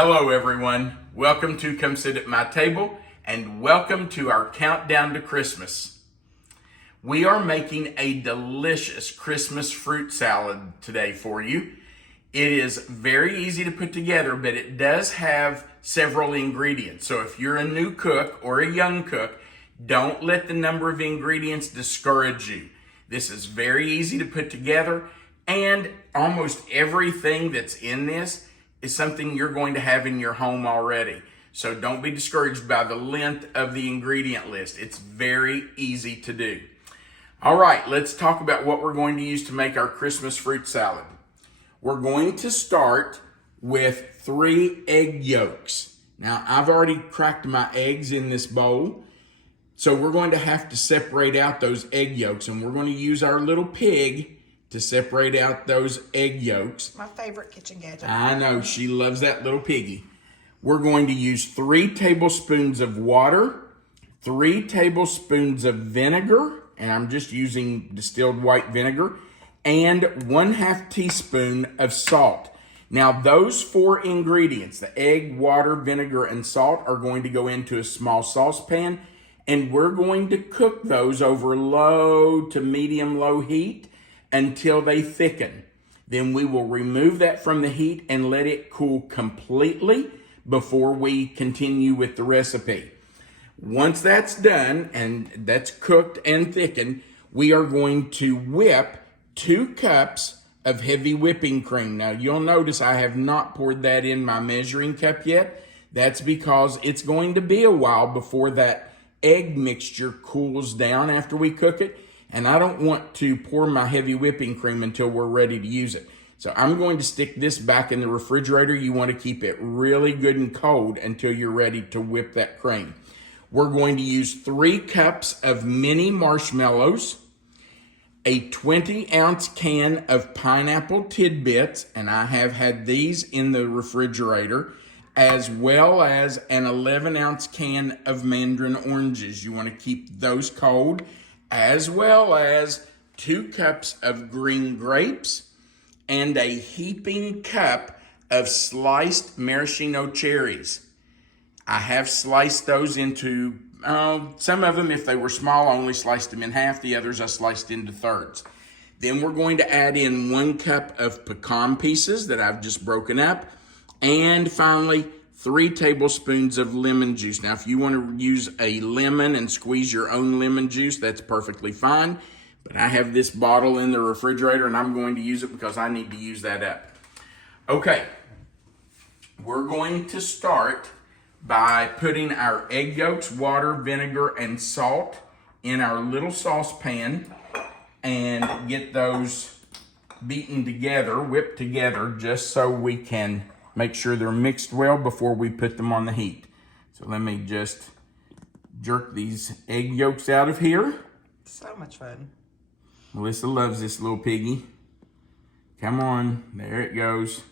Hello everyone, welcome to Come Sit at My Table and welcome to our countdown to Christmas. We are making a delicious Christmas fruit salad today for you. It is very easy to put together, but it does have several ingredients. So if you're a new cook or a young cook, don't let the number of ingredients discourage you. This is very easy to put together, and almost everything that's in this is something you're going to have in your home already. So don't be discouraged by the length of the ingredient list. It's very easy to do. All right, let's talk about what we're going to use to make our Christmas fruit salad. We're going to start with 3 egg yolks. Now, I've already cracked my eggs in this bowl, so we're going to have to separate out those egg yolks, and we're going to use our little pig to separate out those egg yolks. My favorite kitchen gadget. I know, she loves that little piggy. We're going to use 3 tablespoons of water, 3 tablespoons of vinegar, and I'm just using distilled white vinegar, and 1/2 teaspoon of salt. Now those 4 ingredients, the egg, water, vinegar, and salt, are going to go into a small saucepan, and we're going to cook those over low to medium-low heat until they thicken. Then we will remove that from the heat and let it cool completely before we continue with the recipe. Once that's done and that's cooked and thickened, we are going to whip 2 cups of heavy whipping cream. Now you'll notice I have not poured that in my measuring cup yet. That's because it's going to be a while before that egg mixture cools down after we cook it. And I don't want to pour my heavy whipping cream until we're ready to use it. So I'm going to stick this back in the refrigerator. You want to keep it really good and cold until you're ready to whip that cream. We're going to use 3 cups of mini marshmallows, a 20-ounce can of pineapple tidbits, and I have had these in the refrigerator, as well as an 11-ounce can of mandarin oranges. You want to keep those cold, as well as 2 cups of green grapes and a heaping cup of sliced maraschino cherries. I have sliced those into, some of them, if they were small, I only sliced them in half. The others I sliced into thirds. Then we're going to add in 1 cup of pecan pieces that I've just broken up. And finally, 3 tablespoons of lemon juice. Now, if you want to use a lemon and squeeze your own lemon juice, that's perfectly fine. But I have this bottle in the refrigerator, and I'm going to use it because I need to use that up. Okay, we're going to start by putting our egg yolks, water, vinegar, and salt in our little saucepan and get those beaten together, whipped together, just so we can make sure they're mixed well before we put them on the heat. So let me just jerk these egg yolks out of here. So much fun. Melissa loves this little piggy. Come on, there it goes.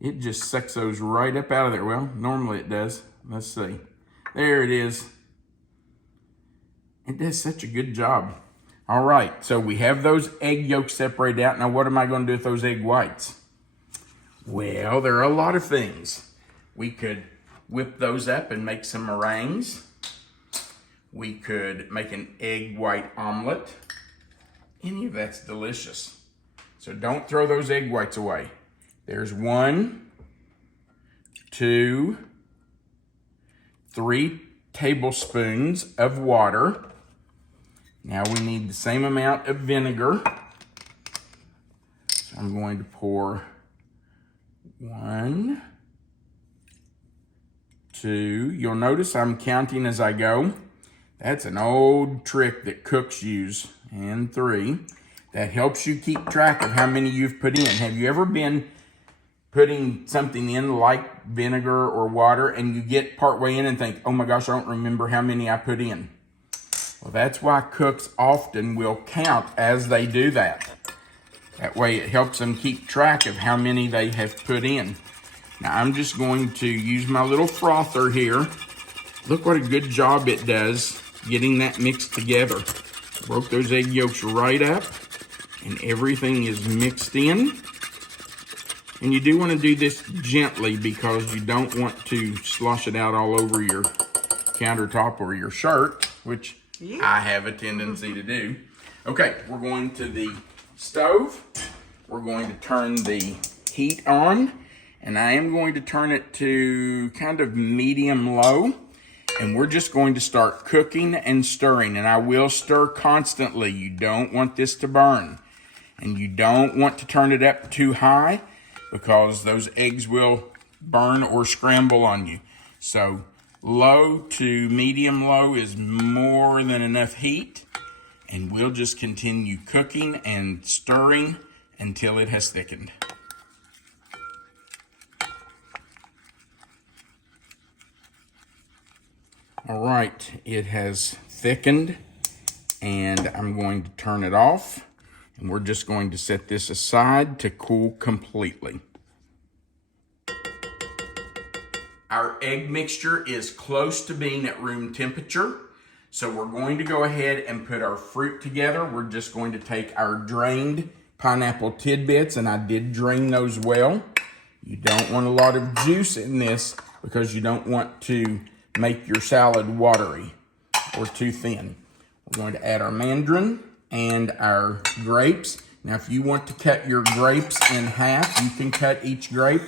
It just sucks those right up out of there. Well, normally it does. Let's see. There it is. It does such a good job. All right, so we have those egg yolks separated out. Now what am I going to do with those egg whites? Well, there are a lot of things. We could whip those up and make some meringues. We could make an egg white omelet. Any of that's delicious. So don't throw those egg whites away. There's 1, 2, 3 tablespoons of water. Now we need the same amount of vinegar. So I'm going to pour 1, 2. You'll notice I'm counting as I go. That's an old trick that cooks use. And 3. That helps you keep track of how many you've put in. Have you ever been putting something in like vinegar or water and you get partway in and think, oh my gosh, I don't remember how many I put in? Well, that's why cooks often will count as they do that. That way it helps them keep track of how many they have put in. Now I'm just going to use my little frother here. Look what a good job it does getting that mixed together. Broke those egg yolks right up and everything is mixed in. And you do want to do this gently because you don't want to slosh it out all over your countertop or your shirt, which I have a tendency to do. Okay, we're going to the stove. We're going to turn the heat on, and I am going to turn it to kind of medium low. And we're just going to start cooking and stirring, and I will stir constantly. You don't want this to burn, and you don't want to turn it up too high because those eggs will burn or scramble on you. So low to medium low is more than enough heat, and we'll just continue cooking and stirring until it has thickened. All right, it has thickened, and I'm going to turn it off, and we're just going to set this aside to cool completely. Our egg mixture is close to being at room temperature, so we're going to go ahead and put our fruit together. We're just going to take our drained pineapple tidbits, and I did drain those well. You don't want a lot of juice in this because you don't want to make your salad watery or too thin. We're going to add our mandarin and our grapes. Now, if you want to cut your grapes in half, you can cut each grape.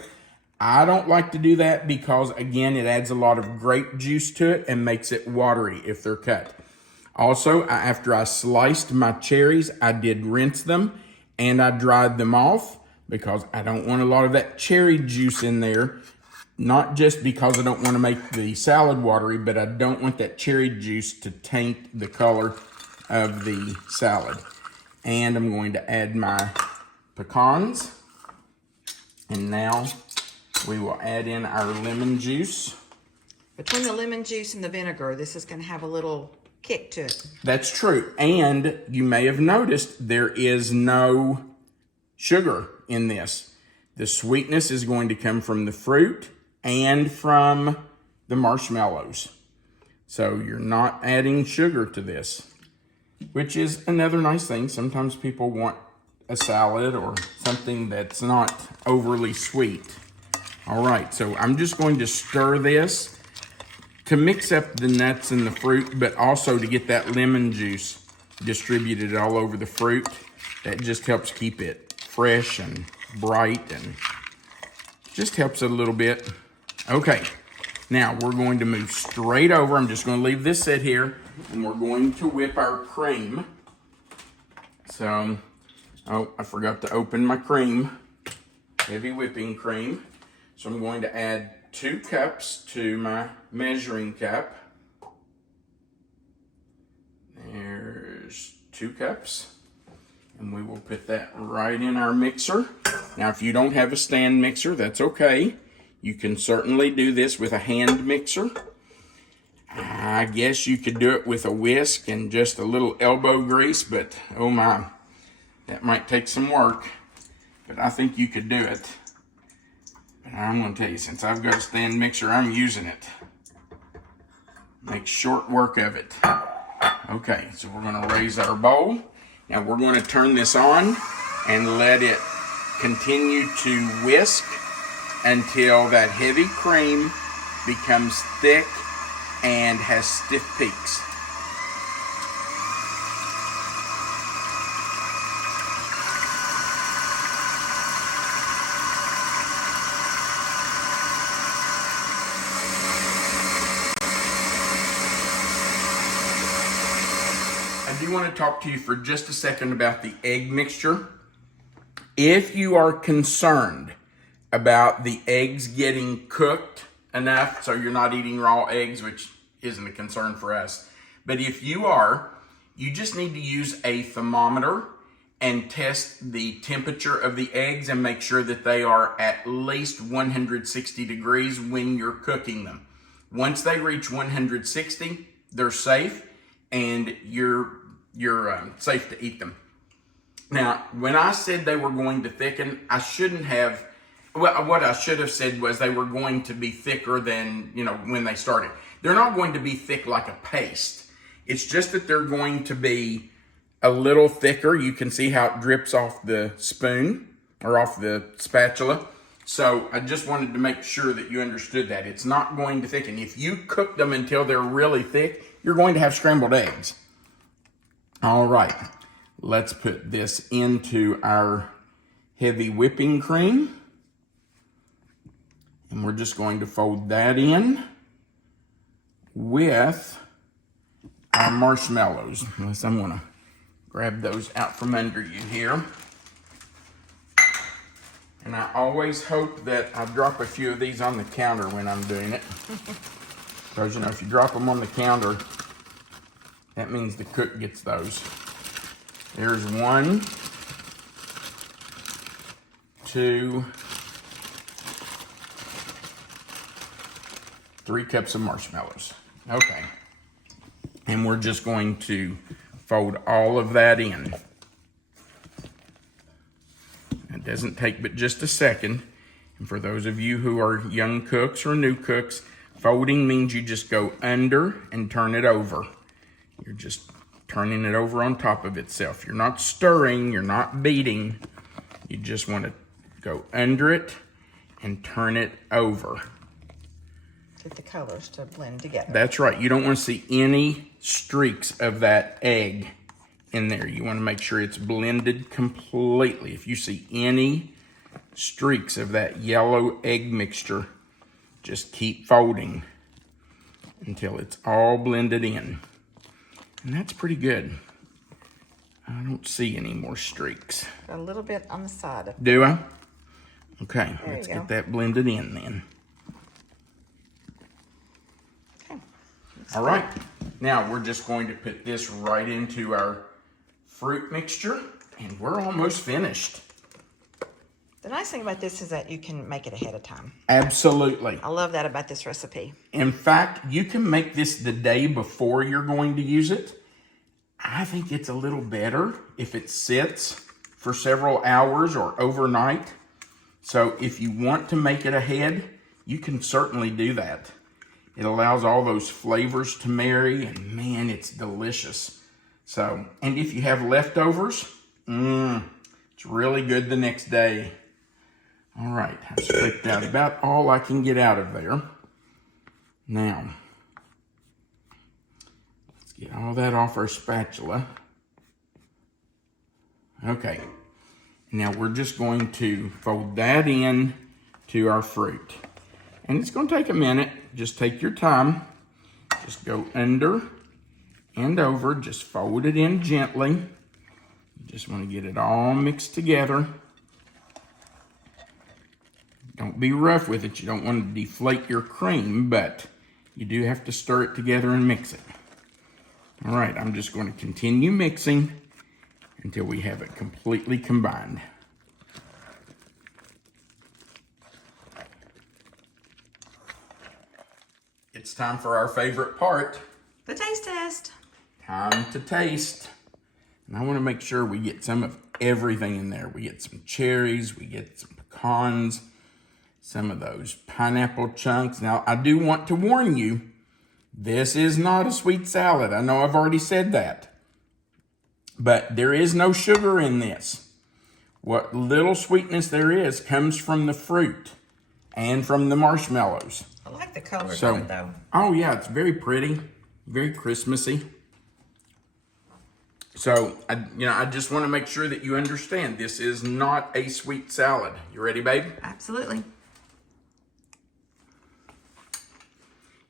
I don't like to do that because, again, it adds a lot of grape juice to it and makes it watery if they're cut. Also, after I sliced my cherries, I did rinse them and I dried them off because I don't want a lot of that cherry juice in there. Not just because I don't want to make the salad watery, but I don't want that cherry juice to taint the color of the salad. And I'm going to add my pecans. And now we will add in our lemon juice. Between the lemon juice and the vinegar, this is going to have a little kick to it. That's true. And you may have noticed there is no sugar in this. The sweetness is going to come from the fruit and from the marshmallows. So you're not adding sugar to this, which is another nice thing. Sometimes people want a salad or something that's not overly sweet. All right, so I'm just going to stir this to mix up the nuts and the fruit, but also to get that lemon juice distributed all over the fruit. That just helps keep it fresh and bright and just helps it a little bit. Okay, now we're going to move straight over. I'm just going to leave this sit here, and we're going to whip our cream. So, oh, I forgot to open my cream, heavy whipping cream. So I'm going to add 2 cups to my measuring cup. There's 2 cups. And we will put that right in our mixer. Now, if you don't have a stand mixer, that's okay. You can certainly do this with a hand mixer. I guess you could do it with a whisk and just a little elbow grease, but oh my, that might take some work. But I think you could do it. But I'm going to tell you, since I've got a stand mixer, I'm using it. Make short work of it. Okay, so we're going to raise our bowl. Now we're going to turn this on and let it continue to whisk until that heavy cream becomes thick and has stiff peaks. I do want to talk to you for just a second about the egg mixture. If you are concerned about the eggs getting cooked enough so you're not eating raw eggs, which isn't a concern for us, but if you are, you just need to use a thermometer and test the temperature of the eggs and make sure that they are at least 160 degrees when you're cooking them. Once they reach 160, they're safe and you're safe to eat them. Now, when I said they were going to thicken, I shouldn't have. Well, what I should have said was they were going to be thicker than, when they started. They're not going to be thick like a paste. It's just that they're going to be a little thicker. You can see how it drips off the spoon or off the spatula. So I just wanted to make sure that you understood that. It's not going to thicken. If you cook them until they're really thick, you're going to have scrambled eggs. All right, let's put this into our heavy whipping cream. And we're just going to fold that in with our marshmallows. Unless I'm gonna grab those out from under you here. And I always hope that I drop a few of these on the counter when I'm doing it. Because, you know, if you drop them on the counter, that means the cook gets those. There's 1, 2, 3 cups of marshmallows. Okay. And we're just going to fold all of that in. It doesn't take but just a second. And for those of you who are young cooks or new cooks, folding means you just go under and turn it over. You're just turning it over on top of itself. You're not stirring, you're not beating. You just want to go under it and turn it over. Get the colors to blend together. That's right. You don't want to see any streaks of that egg in there. You want to make sure it's blended completely. If you see any streaks of that yellow egg mixture, just keep folding until it's all blended in. And that's pretty good. I don't see any more streaks. Got a little bit on the side. Do I? Okay, There let's you go. get that blended in then. Okay. All right, now we're just going to put this right into our fruit mixture, and we're almost finished. The nice thing about this is that you can make it ahead of time. Absolutely. I love that about this recipe. In fact, you can make this the day before you're going to use it. I think it's a little better if it sits for several hours or overnight. So if you want to make it ahead, you can certainly do that. It allows all those flavors to marry, and man, it's delicious. So, and if you have leftovers, it's really good the next day. All right, I've scraped out about all I can get out of there. Now, let's get all that off our spatula. Okay, now we're just going to fold that in to our fruit. And it's going to take a minute. Just take your time. Just go under and over. Just fold it in gently. You just want to get it all mixed together. Don't be rough with it. You don't want to deflate your cream, but you do have to stir it together and mix it. All right, I'm just going to continue mixing until we have it completely combined. It's time for our favorite part. The taste test. Time to taste. And I want to make sure we get some of everything in there. We get some cherries, we get some pecans, some of those pineapple chunks. Now, I do want to warn you, this is not a sweet salad. I know I've already said that. But there is no sugar in this. What little sweetness there is comes from the fruit and from the marshmallows. I like the color So, of it though. oh yeah, it's very pretty, very Christmassy. So, I just want to make sure that you understand this is not a sweet salad. You ready, babe? Absolutely.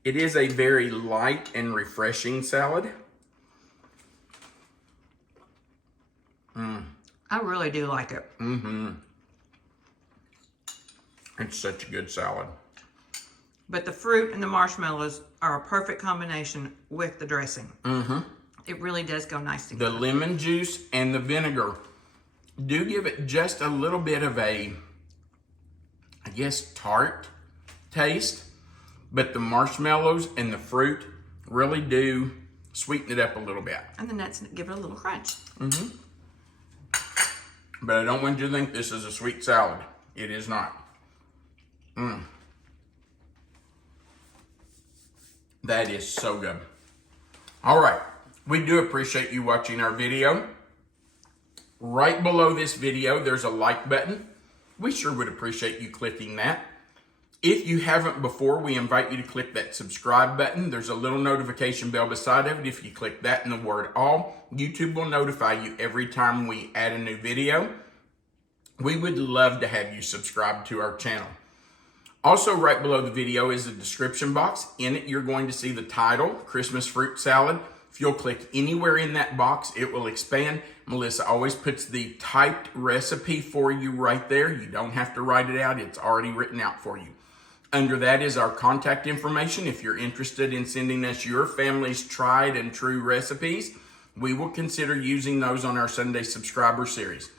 It is a very light and refreshing salad. I really do like it. It's such a good salad. But the fruit and the marshmallows are a perfect combination with the dressing. It really does go nice The together. lemon juice and the vinegar do give it just a little bit of a, I guess, tart taste. But the marshmallows and the fruit really do sweeten it up a little bit. And the nuts give it a little crunch. But I don't want you to think this is a sweet salad. It is not. That is so good. All right. We do appreciate you watching our video. Right below this video, there's a like button. we sure would appreciate you clicking that. If you haven't before, we invite you to click that subscribe button. There's a little notification bell beside of it. If you click that and the word all, YouTube will notify you every time we add a new video. We would love to have you subscribe to our channel. Also, right below the video is a description box. In it, you're going to see the title, Christmas Fruit Salad. If you'll click anywhere in that box, it will expand. Melissa always puts the typed recipe for you right there. You don't have to write it out. It's already written out for you. Under that is our contact information. If you're interested in sending us your family's tried and true recipes, we will consider using those on our Sunday subscriber series.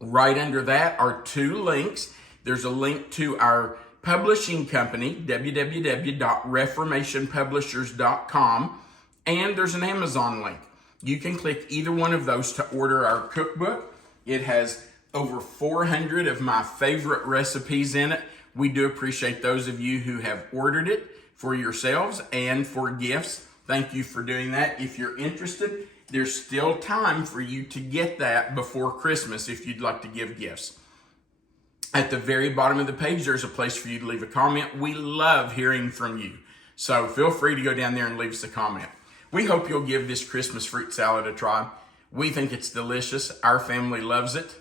Right under that are two links. There's a link to our publishing company, www.reformationpublishers.com, and there's an Amazon link. You can click either one of those to order our cookbook. It has over 400 of my favorite recipes in it. We do appreciate those of you who have ordered it for yourselves and for gifts. Thank you for doing that. If you're interested, there's still time for you to get that before Christmas if you'd like to give gifts. At the very bottom of the page, there's a place for you to leave a comment. We love hearing from you. So feel free to go down there and leave us a comment. We hope you'll give this Christmas fruit salad a try. We think it's delicious. Our family loves it.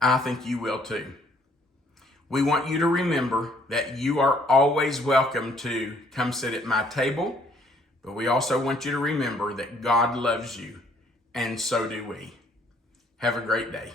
I think you will too. We want you to remember that you are always welcome to come sit at my table, but we also want you to remember that God loves you, and so do we. Have a great day.